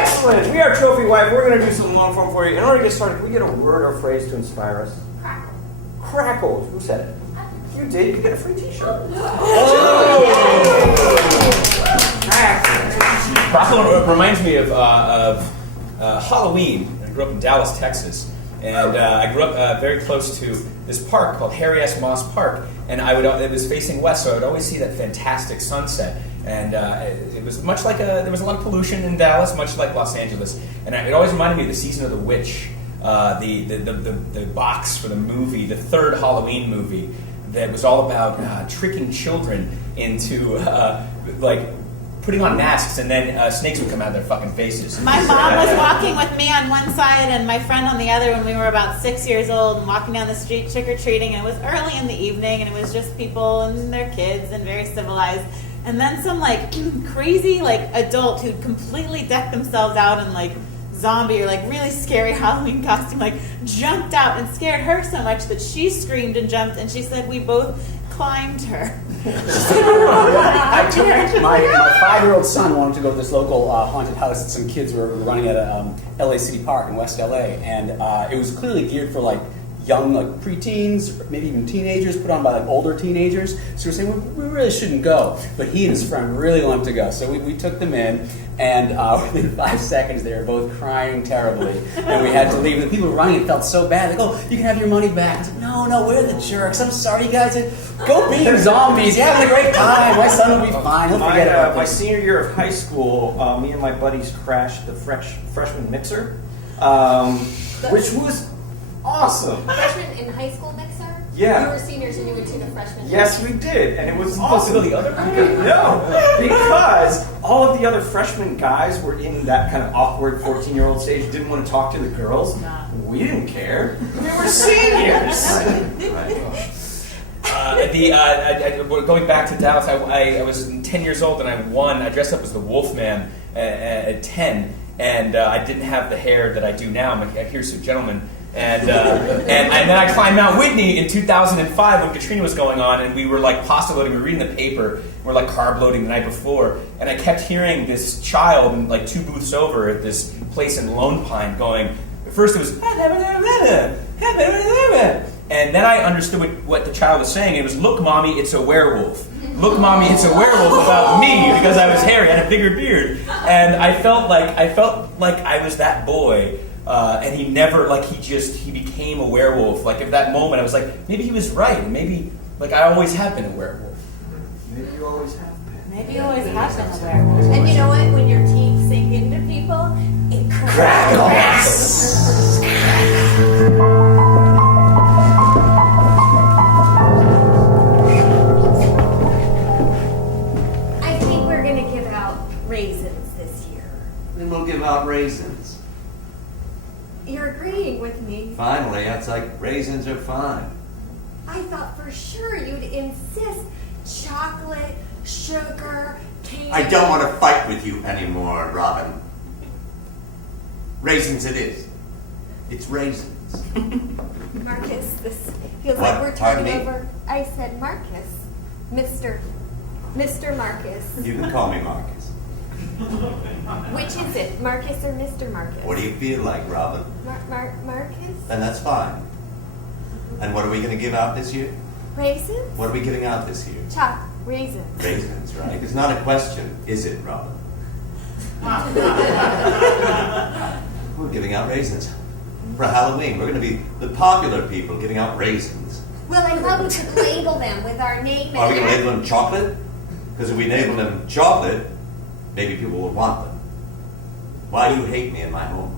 Excellent. We are Trophy Wife. We're going to do some long form for you. In order to get started, can we get a word or phrase to inspire us? Crackle. Crackle. Who said it? You did. You get a free t-shirt. Crackle reminds me of Halloween. I grew up in Dallas, Texas. And I grew up very close to this park called Harry S. Moss Park. And it was facing west, so I would always see that fantastic sunset. And it was much like there was a lot of pollution in Dallas, much like Los Angeles. And it always reminded me of the Season of the Witch, the box for the movie, the third Halloween movie, that was all about tricking children into putting on masks, and then snakes would come out of their fucking faces. My mom was walking with me on one side and my friend on the other when we were about 6 years old, and walking down the street trick-or-treating, and it was early in the evening, and it was just people and their kids and very civilized. And then some crazy adult who'd completely decked themselves out in zombie or really scary Halloween costume jumped out and scared her so much that she screamed and jumped, and she said we both climbed her. I took my 5-year-old son wanted to go to this local haunted house that some kids were running at a LA City Park in West LA, and it was clearly geared for young preteens, maybe even teenagers, put on by older teenagers. So we're saying we really shouldn't go, but he and his friend really wanted to go. So we took them in, and within 5 seconds they were both crying terribly, and we had to leave. And the people were running and felt so bad. Oh, you can have your money back. I was no, we're the jerks. I'm sorry, you guys. Go be zombies. You're having a great time. My son will be fine. He'll forget about my senior year of high school, me and my buddies crashed the freshman mixer, which was awesome. Freshman in high school mixer? Yeah. You were seniors and you went to the freshman. Yes, we did, and it was awesome. To go the other way? No, because all of the other freshman guys were in that kind of awkward 14-year-old stage, didn't want to talk to the girls. We didn't care. We were seniors. Going back to Dallas, I was 10 years old and I won. I dressed up as the Wolfman at 10, and I didn't have the hair that I do now. I'm a hirsute gentleman. And then I climbed Mount Whitney in 2005 when Katrina was going on, and we were pasta loading, we were reading the paper, we were carb loading the night before, and I kept hearing this child 2 booths over at this place in Lone Pine going, at first it was, and then I understood what the child was saying. It was, look mommy, it's a werewolf. Look mommy, it's a werewolf about me, because I was hairy, I had a bigger beard. And I felt like I was that boy. And he never, he became a werewolf. At that moment, I was maybe he was right. And maybe, I always have been a werewolf. Maybe you always have been. Maybe you always have been a werewolf. And you know what? When your teeth sink into people, it crackles. I think we're going to give out raisins this year. Then we'll give out raisins. You're agreeing with me. Finally, it's raisins are fine. I thought for sure you'd insist chocolate, sugar, candy. I don't want to fight with you anymore, Robin. Raisins it is. It's raisins. Marcus, this feels What? like we're Pardon turning me? over. I said Marcus. Mr. Marcus. You can call me Marcus. Which is it, Marcus or Mr. Marcus? What do you feel like, Robin? Marcus? Then that's fine. And what are we going to give out this year? Raisins? What are we giving out this year? Raisins. Raisins, right? It's not a question, is it, Robin? We're giving out raisins. For Halloween, we're going to be the popular people giving out raisins. Well, I thought we could label them with our name Are we going to and... label them chocolate? Because if we label them chocolate, maybe people will want them. Why do you hate me in my home?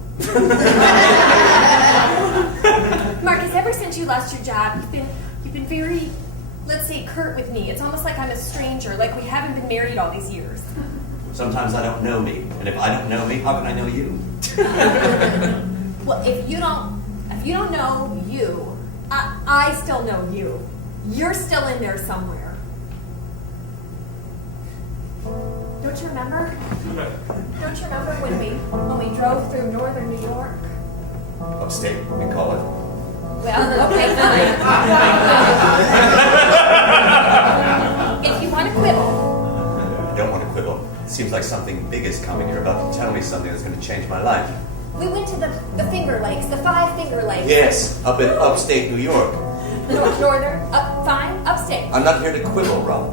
Marcus, ever since you lost your job, you've been very, let's say, curt with me. It's almost like I'm a stranger, like we haven't been married all these years. Sometimes I don't know me, and if I don't know me, how can I know you? Well, if you don't know you, I still know you. You're still in there somewhere. Don't you remember? Don't you remember when we drove through northern New York? Upstate, we call it. Well, okay, fine. If you want to quibble. I don't want to quibble. Seems like something big is coming. You're about to tell me something that's going to change my life. We went to the Finger Lakes, the 5 Finger Lakes. Yes, up in upstate New York. Northern, upstate. I'm not here to quibble, Rob.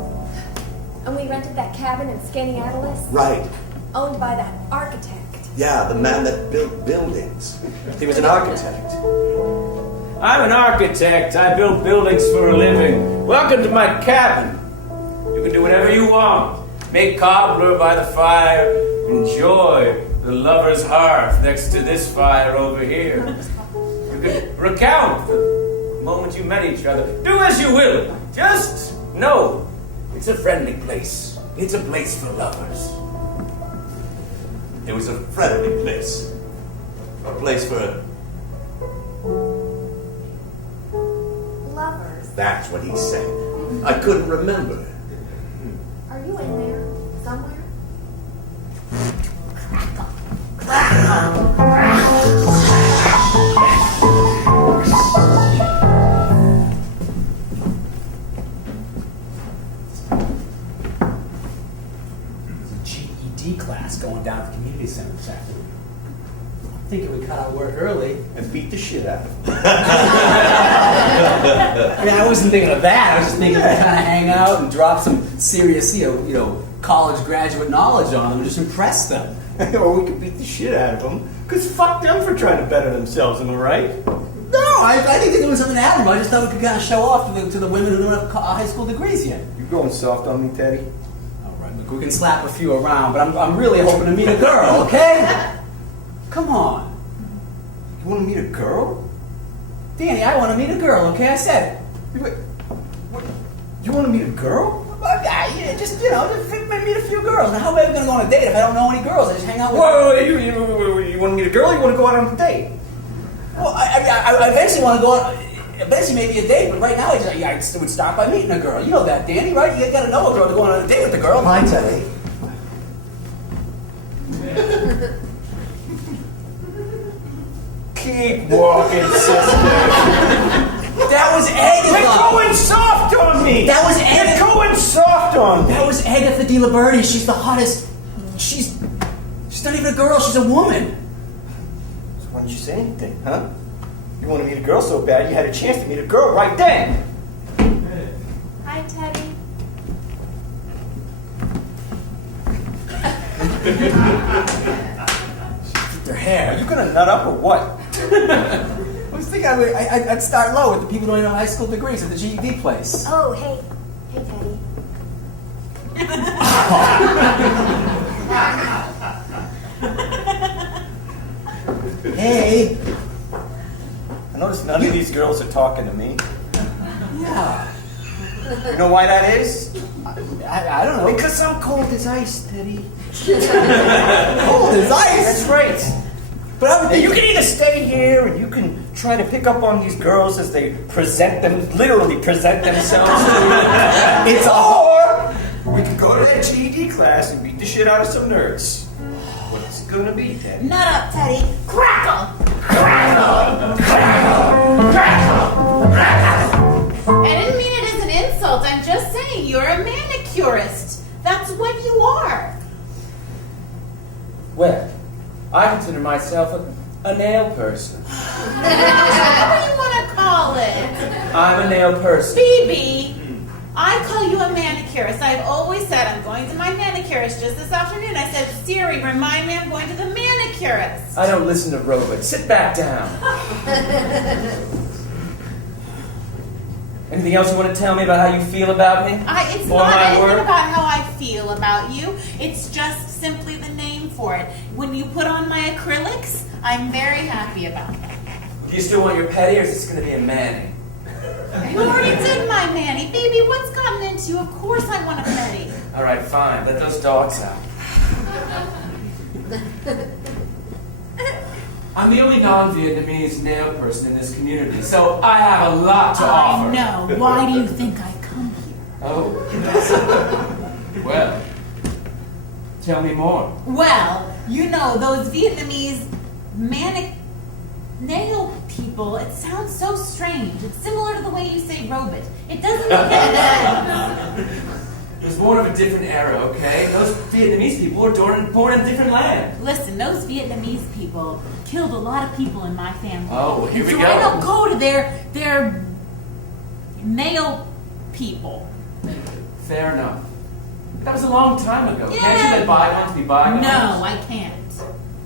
And we rented that cabin in Skaneateles, Right. owned by that architect. Yeah, the man that built buildings. He was an architect. I'm an architect. I build buildings for a living. Welcome to my cabin. You can do whatever you want. Make cobbler by the fire. Enjoy the lover's hearth next to this fire over here. You can recount the moment you met each other. Do as you will. Just know it's a friendly place. It's a place for lovers. It was a friendly place. A place for... Lovers. That's what he said. I couldn't remember. Are you in there somewhere? GED class going down at the community center this afternoon. I'm thinking we cut our work early. And beat the shit out of him. I mean, I wasn't thinking of that. I was just thinking we kind of hang out and drop some serious, college graduate knowledge on them and just impress them. Or we could beat the shit out of them. Because fuck them for trying to better themselves, am I right? No, I think they're doing something admirable. I just thought we could kind of show off to the women who don't have high school degrees yet. You're going soft on me, Teddy. All right, look, we can slap a few around, but I'm really hoping to meet a girl, okay? Come on. You want to meet a girl? Danny, I want to meet a girl, okay? I said it. What? You want to meet a girl? Just meet a few girls. Now, how am I going to go on a date if I don't know any girls? I just hang out with Whoa, you want to meet a girl or you want to go out on a date? Well, I eventually want to go on, eventually maybe a date, but right now I would start by meeting a girl. You know that, Danny, right? You got to know a girl to go on a date with the girl. Hi, Teddy. Keep walking, sister. That was Agatha. You're going soft on me. That was Agatha. You're going soft on me. That was Agatha de la Verde. She's the hottest. She's not even a girl. She's a woman. So why didn't you say anything, huh? You want to meet a girl so bad, you had a chance to meet a girl right then. Hi, Teddy. Their hair. Are you gonna nut up or what? I was thinking I'd start low with the people who don't even have high school degrees at the GED place. Oh, hey. Hey, Teddy. Hey. I notice none of these girls are talking to me. Yeah. You know why that is? I don't know. Because I'm cold as ice, Teddy. Cold as ice. That's right. But I would think You can either stay here and you can try to pick up on these girls as they literally present themselves to you. It's Or we can go to that GED class and beat the shit out of some nerds. What's it gonna be, Teddy? Nut up, Teddy. Crackle! I didn't mean it as an insult. I'm just saying you're a manicurist. That's what you are. Well, I consider myself a nail person. Whatever you want to call it. I'm a nail person. Phoebe, I call you a manicurist. I've always said I'm going to my manicurist just this afternoon. I said, Siri, remind me I'm going to the manicurist. I don't listen to robots. Sit back down. Anything else you want to tell me about how you feel about me? It's Or not my anything work? about how I feel about you. It's just simply the name for it. When you put on my acrylics, I'm very happy about that. Do you still want your petty, or is this going to be a Manny? You already did my Manny. Baby, what's gotten into you? Of course I want a petty. All right, fine. Let those dogs out. I'm the only non-Vietnamese nail person in this community, so I have a lot to offer. I know. Why do you think I come here? Oh. Well, tell me more. Well, you know, those Vietnamese nail people, it sounds so strange. It's similar to the way you say robot. It doesn't look It was born of a different era, okay? Those Vietnamese people were born in a different land. Listen, those Vietnamese people killed a lot of people in my family. Oh, well, here we so go. I don't go to their male people. Fair enough. That was a long time ago. Yeah. Can't you let bygones be bygones? No, I can't.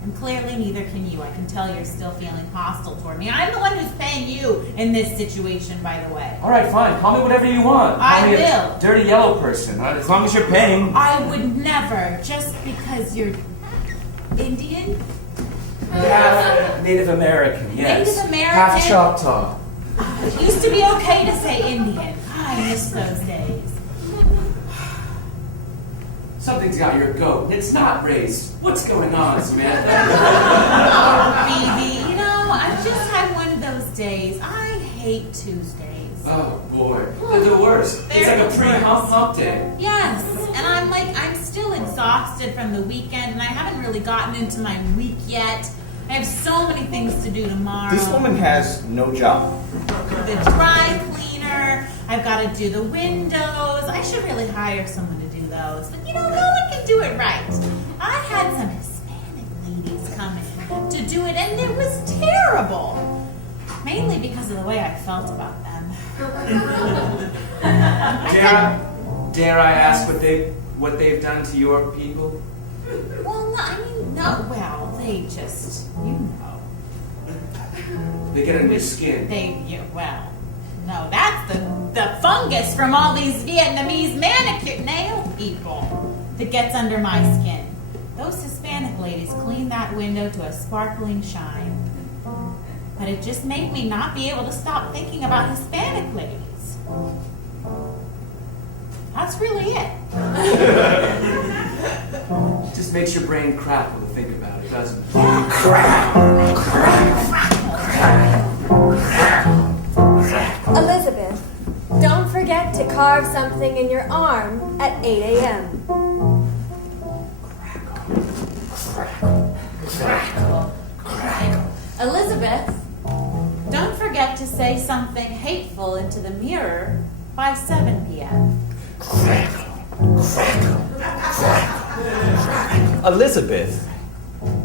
And clearly neither can you. I can tell you're still feeling hostile toward me. I'm the one who's paying you in this situation, by the way. All right, fine. Call me whatever you want. Call I me will. a dirty yellow person, as long as you're paying. I would never, just because you're Indian. Half Native American, yes. Native American? Half Choctaw. It used to be okay to say Indian. I miss those days. Something's got your goat. It's not raised. What's going on, Samantha? Oh, baby, I've just had one of those days. I hate Tuesdays. Oh, boy. They're the worst. It's like a pre-hump day. Yes, and I'm still exhausted from the weekend, and I haven't really gotten into my week yet. I have so many things to do tomorrow. This woman has no job. The dry cleaner, I've got to do the windows. I should really hire someone to do those. But no one can do it right. I had some Hispanic ladies come in to do it, and it was terrible. Mainly because of the way I felt about them. Dare I ask what they've done to your people? Well, they just, They get under your skin. No, that's the fungus from all these Vietnamese manicure nail people that gets under my skin. Those Hispanic ladies clean that window to a sparkling shine. But it just made me not be able to stop thinking about Hispanic ladies. That's really it. Just makes your brain crackle to think about it, doesn't it? Elizabeth, don't forget to carve something in your arm at 8 a.m. Elizabeth, don't forget to say something hateful into the mirror by 7 p.m. Elizabeth,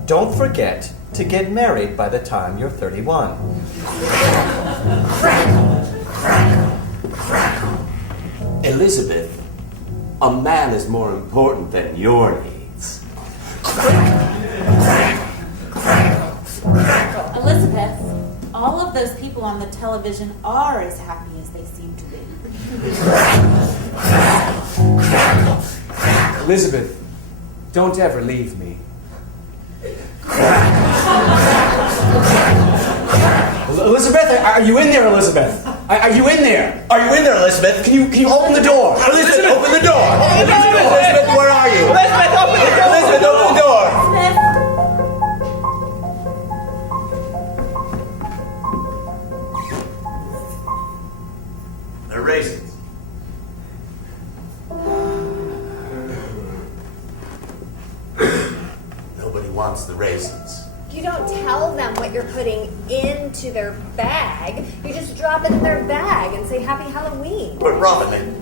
don't forget to get married by the time you're 31. Elizabeth, a man is more important than your needs. Elizabeth, all of those people on the television are as happy as they seem to be. Elizabeth, don't ever leave me. Elizabeth, are you in there, Elizabeth? Are you in there? Are you in there, Elizabeth? Can you open the door? Elizabeth, open the door! Elizabeth, where are you? Elizabeth, open the door! Elizabeth, open the door! They're raisins. Nobody wants the raisins. You don't tell them what you're putting into their bag. You just drop it in their bag and say Happy Halloween. But Robin,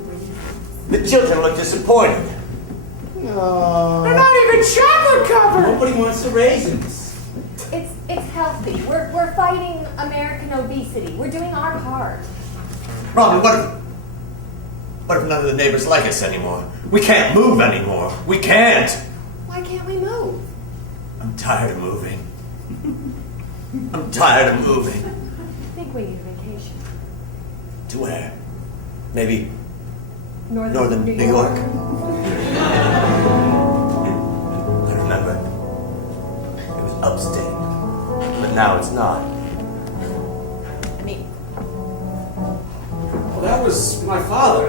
the children look disappointed. They're not even chocolate covered! Nobody wants the raisins. It's healthy. We're fighting American obesity. We're doing our part. Robin, what if none of the neighbors like us anymore? We can't move anymore. We can't. Why can't we move? I'm tired of moving. I'm tired of moving. I think we need a vacation. To where? Maybe Northern New York. I remember. It was upstate. But now it's not. Well, that was my father.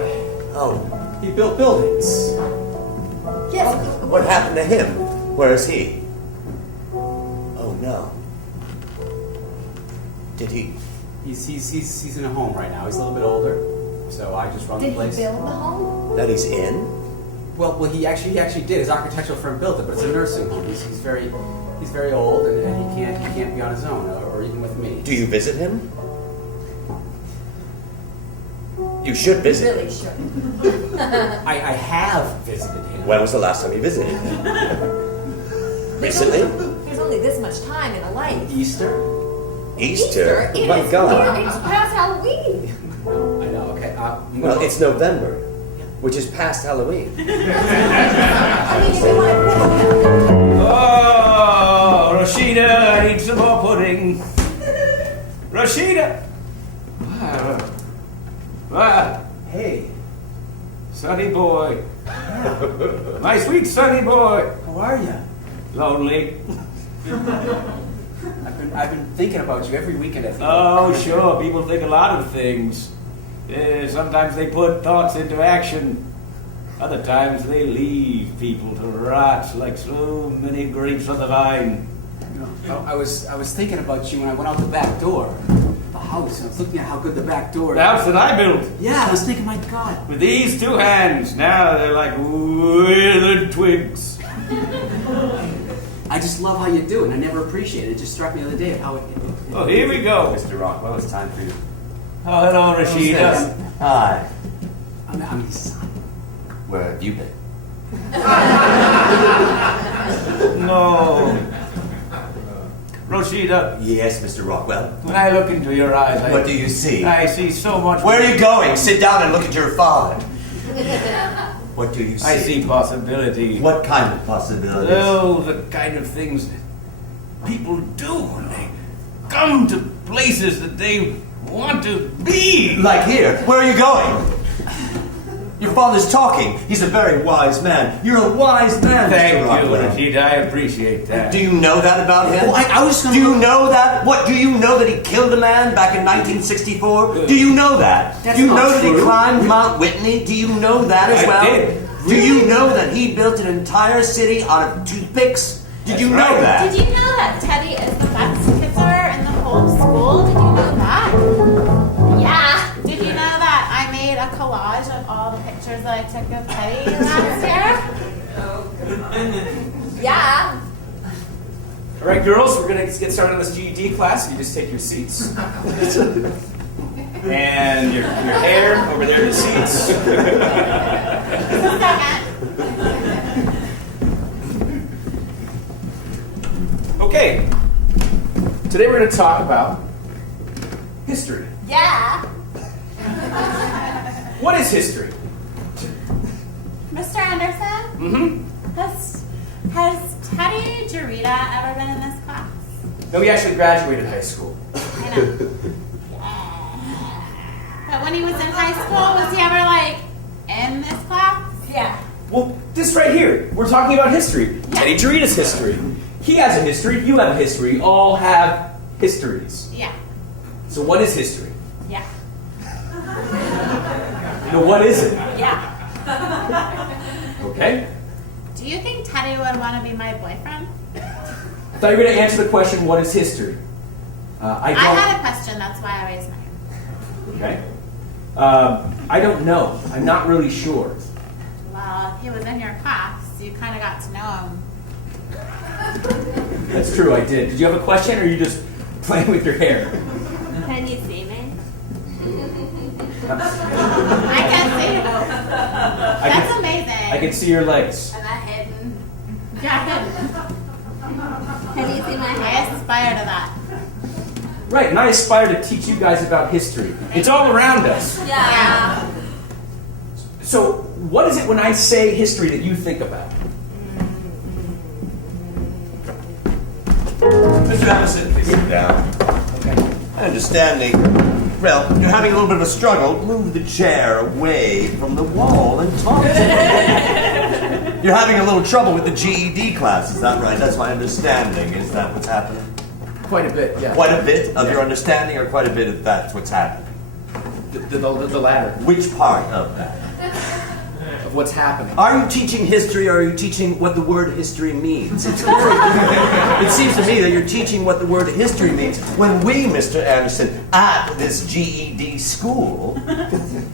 Oh, He built buildings. Yes. what happened to him? Where is he? Oh no. Did he? He's in a home right now. He's a little bit older, so I just run Did the he place. build the home? That he's in? Well, he actually did. His architectural firm built it, but it's a nursing home. He's very old, and he can't be on his own, or even with me. Do you visit him? You should visit. Really should. I have visited him. When was the last time you visited him? Recently? There's only this much time in a life. Easter? Easter? It My is- God. It's past Halloween. No, I know. Okay. Well, it's November, which is past Halloween. I mean, if you want to. Oh, Rashida, I need some more pudding. Rashida! Hey, Sonny boy. My sweet Sonny boy. how are you? Lonely. I've been thinking about you every weekend. I think. Oh, sure, people think a lot of things. Sometimes they put thoughts into action. Other times they leave people to rot like so many grapes on the vine. I was thinking about you when I went out the back door, the house, and I was looking at how good the back door. The house that I built Yeah, I was thinking, my God. with these two hands, now they're like withered twigs. I just love how you do it, and I never appreciated it. It just struck me the other day of how it. Oh, here we go. Mr. Rockwell, it's time for you. Oh, hello, Rashida. Hi. I'm his son. Where have you been? No. Rashida, Yes, Mr. Rockwell. when I look into your eyes, What do you see? I see so much. Where are you going? Sit down and look at your father. What do you see? I see possibility. What kind of possibilities? Oh, the kind of things that people do when they come to places that they want to be. Like here. Where are you going? Your father's talking. He's a very wise man. You're a wise man, Thank Mr. you, Rockwell. Rashida. I appreciate that. Do you know that about him? Well, I was gonna Do you look- know that? What? Do you know that he killed a man back in 1964? Do you know that? That's do you not know that he true. climbed Mount Whitney? Do you know that as I well? did. Do you know that he built an entire city out of toothpicks? Did you know right. that? Did you know that Teddy is the best kisser in the whole school? Did you know that? Yeah. Did you know that I made a collage of all the pictures that I took of Teddy last year? Yeah. All right, girls, we're going to get started on this GED class. You just take your seats. And your hair over there in the seats. Just a second. Okay. Today we're going to talk about history. Yeah. What is history? Mr. Anderson, Mm-hmm. has Teddy Jarita ever been in this class? No, he actually graduated high school. I know. But when he was in high school, was he ever like in this class? Yeah. Well, this right here, we're talking about history. Teddy Jarita's history. He has a history, you have a history, all have histories. Yeah. So what is history? Yeah. No, what is it? Yeah. Okay? Do you think Teddy would want to be my boyfriend? I thought you were going to answer the question, what is history? I I don't. had a question, that's why I raised my hand. Okay. I don't know. I'm not really sure. Well, if he was in your class, you kind of got to know him. That's true, I did. Did you have a question, or are you just playing with your hair? Can you see me? I can see you. That's amazing. I can see your legs. Am I hidden? Yeah. Can you see my I head? aspire to that. Right, and I aspire to teach you guys about history. It's all around us. Yeah. So, what is it when I say history that you think about? Mr. Anderson, please sit down. Okay. Understanding. Well, you're having a little bit of a struggle. Move the chair away from the wall and talk to me. You're having a little trouble with the GED class, is that right? That's my understanding. Is that what's happening? Quite a bit, yeah. Quite a bit of your understanding, or quite a bit of that's what's happening? The latter Which part of that? of what's happening. Are you teaching history, or are you teaching what the word history means? It seems to me that you're teaching what the word history means when we, Mr. Anderson, at this GED school,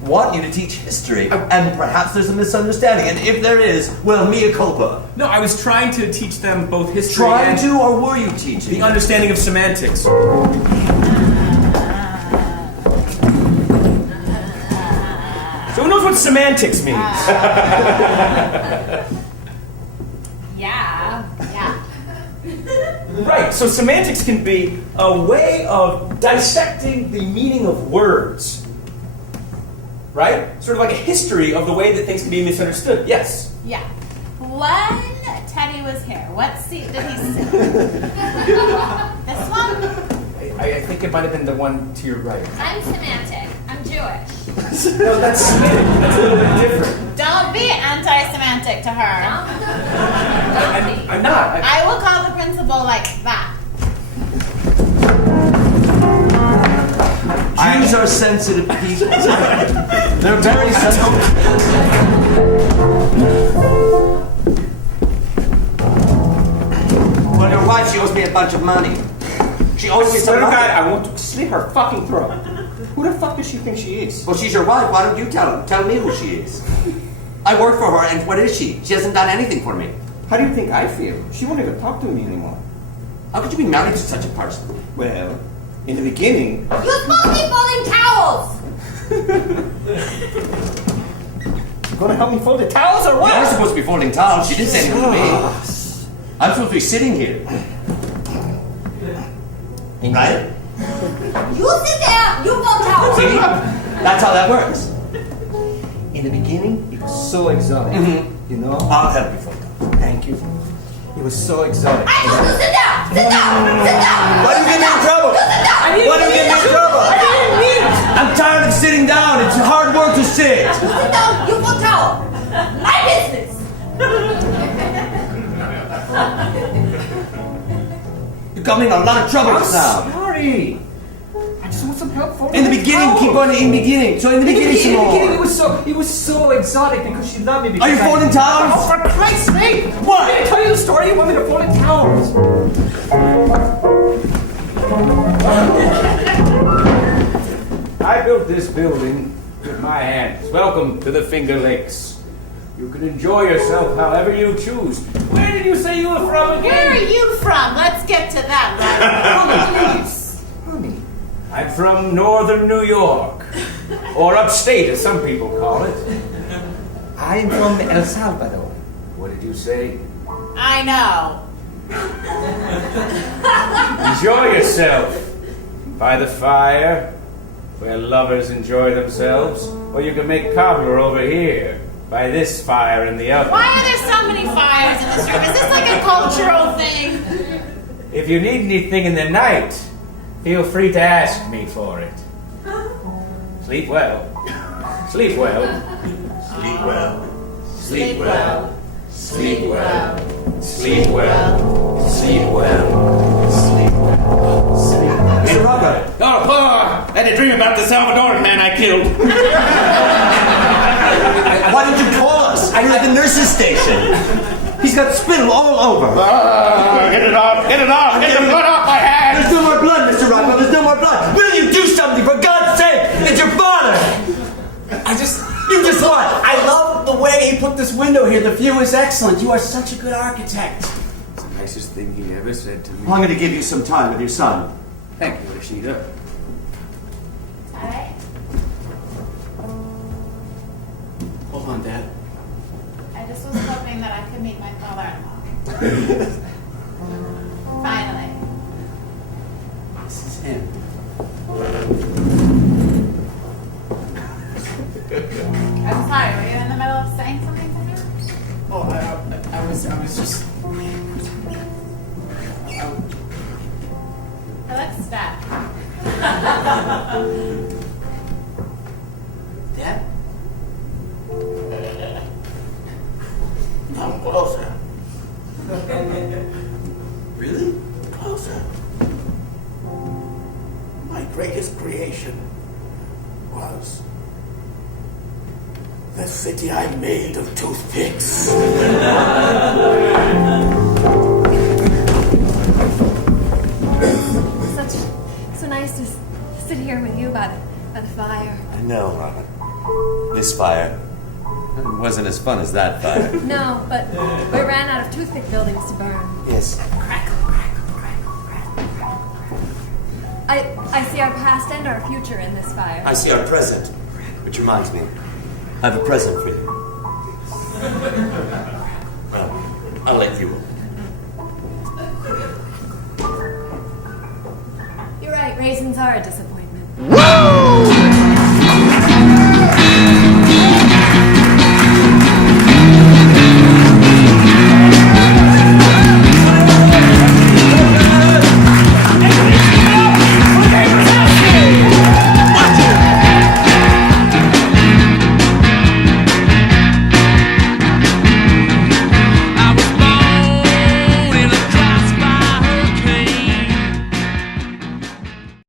want you to teach history. And perhaps there's a misunderstanding. And if there is, well, mea culpa. No, I was trying to teach them both history Trying and to, or were you teaching? the understanding of semantics. semantics means. Yeah. Right, so semantics can be a way of dissecting the meaning of words. Right? Sort of like a history of the way that things can be misunderstood. Yes? Yeah. When Teddy was here, what seat did he sit? This one? I think it might have been the one to your right. I'm semantic. I'm Jewish. No, that's Semitic. That's a little bit different. Don't be anti-semantic to her. I'm not. I will call the principal like that. Jews are sensitive people. They're very sensitive. Well, your wife, she owes me a bunch of money. She owes me some money. I want to slit her fucking throat. Who the fuck does she think she is? Well, she's your wife. Why don't you tell me who she is? I work for her, and what is she? She hasn't done anything for me. How do you think I feel? She won't even talk to me anymore. How could you be married to such a person? Well, in the beginning... You're supposed to be folding towels! You gonna help me fold the towels or what? You're supposed to be folding towels. She didn't say anything to me. I'm supposed to be sitting here. Right? You sit there, you fold towels! See? That's how that works. In the beginning, it was so exotic. You know? I'll help you fold towels. Thank you. It was so exotic. I told you to sit down! Sit down! Sit down! Why do you get me in trouble? Sit down! Why do you get me in trouble? I'm tired of sitting down. It's hard work to sit. You sit down, you fold towel! My business! You got me in a lot of trouble I'm now. sorry. I just want some help folding In the the beginning, towels. keep on in the beginning. So in the beginning, some In the beginning, more. it was so exotic because she loved me. Because Are you folding towels? Oh, for Christ's sake! What? Did I tell you the story? You want me to fold the towels? I built this building with my hands. Welcome to the Finger Lakes. You can enjoy yourself however you choose. Where did you say you were from again? Where are you from? Let's get to that, right? Please. Honey. I'm from northern New York. Or upstate, as some people call it. I'm from El Salvador. What did you say? I know. Enjoy yourself by the fire, where lovers enjoy themselves. Or you can make cobbler over here, by this fire in the oven. Why are there so many fires in this room? Is this like a cultural thing? If you need anything in the night, feel free to ask me for it. Sleep well. Sleep well. Sleep well. Sleep well. Sleep well. Sleep well. Sleep well. Sleep well. Sleep well. Mr. Robert. Oh, I had a dream about the Salvadoran man I killed. Why did you call us? I'm at the nurse's station. He's got spittle all over. Get it off! Get it off! Get the blood off my hands! There's no more blood, Mr. Rockwell. There's no more blood. Will you do something, for God's sake? It's your father. You just what? I love the way he put this window here. The view is excellent. You are such a good architect. It's the nicest thing he ever said to me. Well, I'm going to give you some time with your son. Thank you, Rashida. Alright. Hold on, Dad. I just was hoping that I could meet my father-in-law. Finally. This is him. I'm sorry, were you in the middle of saying something to her? Oh, I was just. Let's stop. Dad? Come closer. Really? Closer. My greatest creation was the city I made of toothpicks. So nice to sit here with you by the fire. I know, Robin. This fire wasn't as fun as that fire. No, but we ran out of toothpick buildings to burn. Yes. Crackle, crackle, crackle, crackle, crackle. I see our past and our future in this fire. I see our present, which reminds me. I have a present for you. I'll let you open. You're right, raisins are a disappointment. Whoa!